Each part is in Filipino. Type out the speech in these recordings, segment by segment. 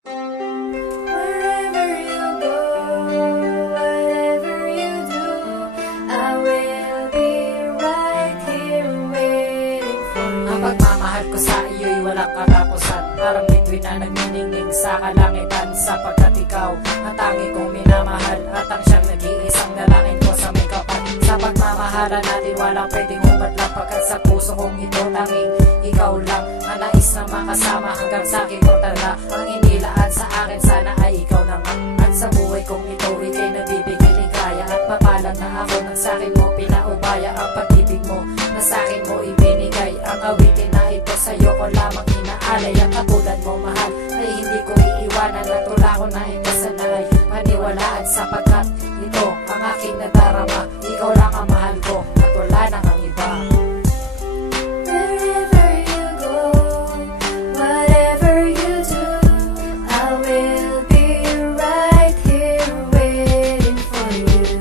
Wherever you go, whatever you do, I will be right here waiting for you. Ang pagmamahal ko sa iyo'y walang katapusan, parang bituin na nagniningning sa kalangitan, sapagkat ikaw ang tangi kong minamahal at ang siyang nag-iisang dalangin ko sa may kapat. Sa pagmamahalan natin walang pwedeng humadlang, pagkat sa puso kong ito tanging ikaw lang ang nais na makasama hanggang sa aking mortala. Ang inilaan sa akin sana ay ikaw na nga, at sa buhay kong ito ikay nagbibigay ligaya, at papalag na ako nang sa akin mo pinaubaya ang pag-ibig mo na sa akin mo ibinigay. Ang awitin na ito sa'yo ko lamang inaalay, ang katulad mo mahal ay hindi ko iiwanan, at wala ko na ito sanay paniwalaan, sapagkat ito ang aking nadarama. Ikaw lang ang mahal ko at wala nang ang iba. Wherever you go, whatever you do, I will be right here waiting for you.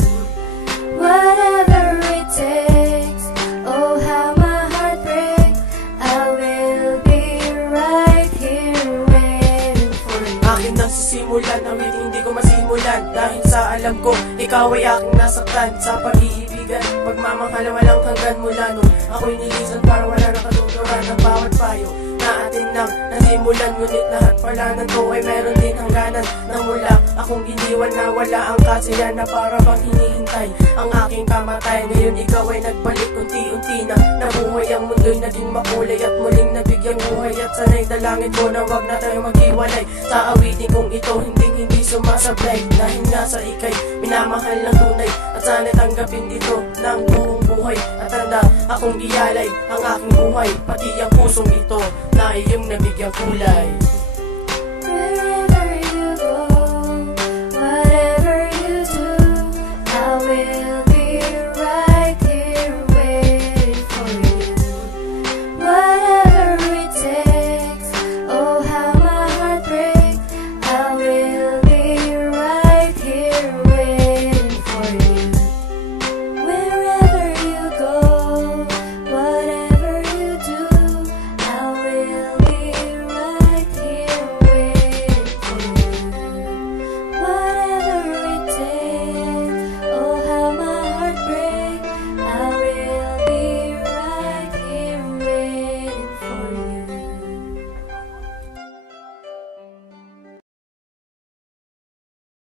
Whatever it takes, oh how my heart breaks, I will be right here waiting for you. Akin nang sisimulan, awit hindi ko masimulan, dahil sa alam ko, ikaw ay aking nasaktan. Sa pag-iibigan, pagmamahal walang hanggan, mula nung ako'y nilisan para wala na katuturan ng bawat payo na atin nang nasimulan. Ngunit lahat pala ng to ay meron din hangganan, nang mula akong iniwan na wala ang kasiyahan, na para bang hinihintay ang aking kamatay. Ngayon ikaw ay nagbalik, unti-unti na nabuhay ang mundo'y naging makulay, at muling nabigyang buhay. At sana'y dalangin ko na wag na tayo maghiwalay. Sa awitin kong ito hindi sumasablay, dahil nga sa ikay minamahal ng tunay, at sana'y tanggapin ito ng buong buhay. At handa akong iyalay ang aking buhay, pati ang pusong ito na iyong nabigyang kulay.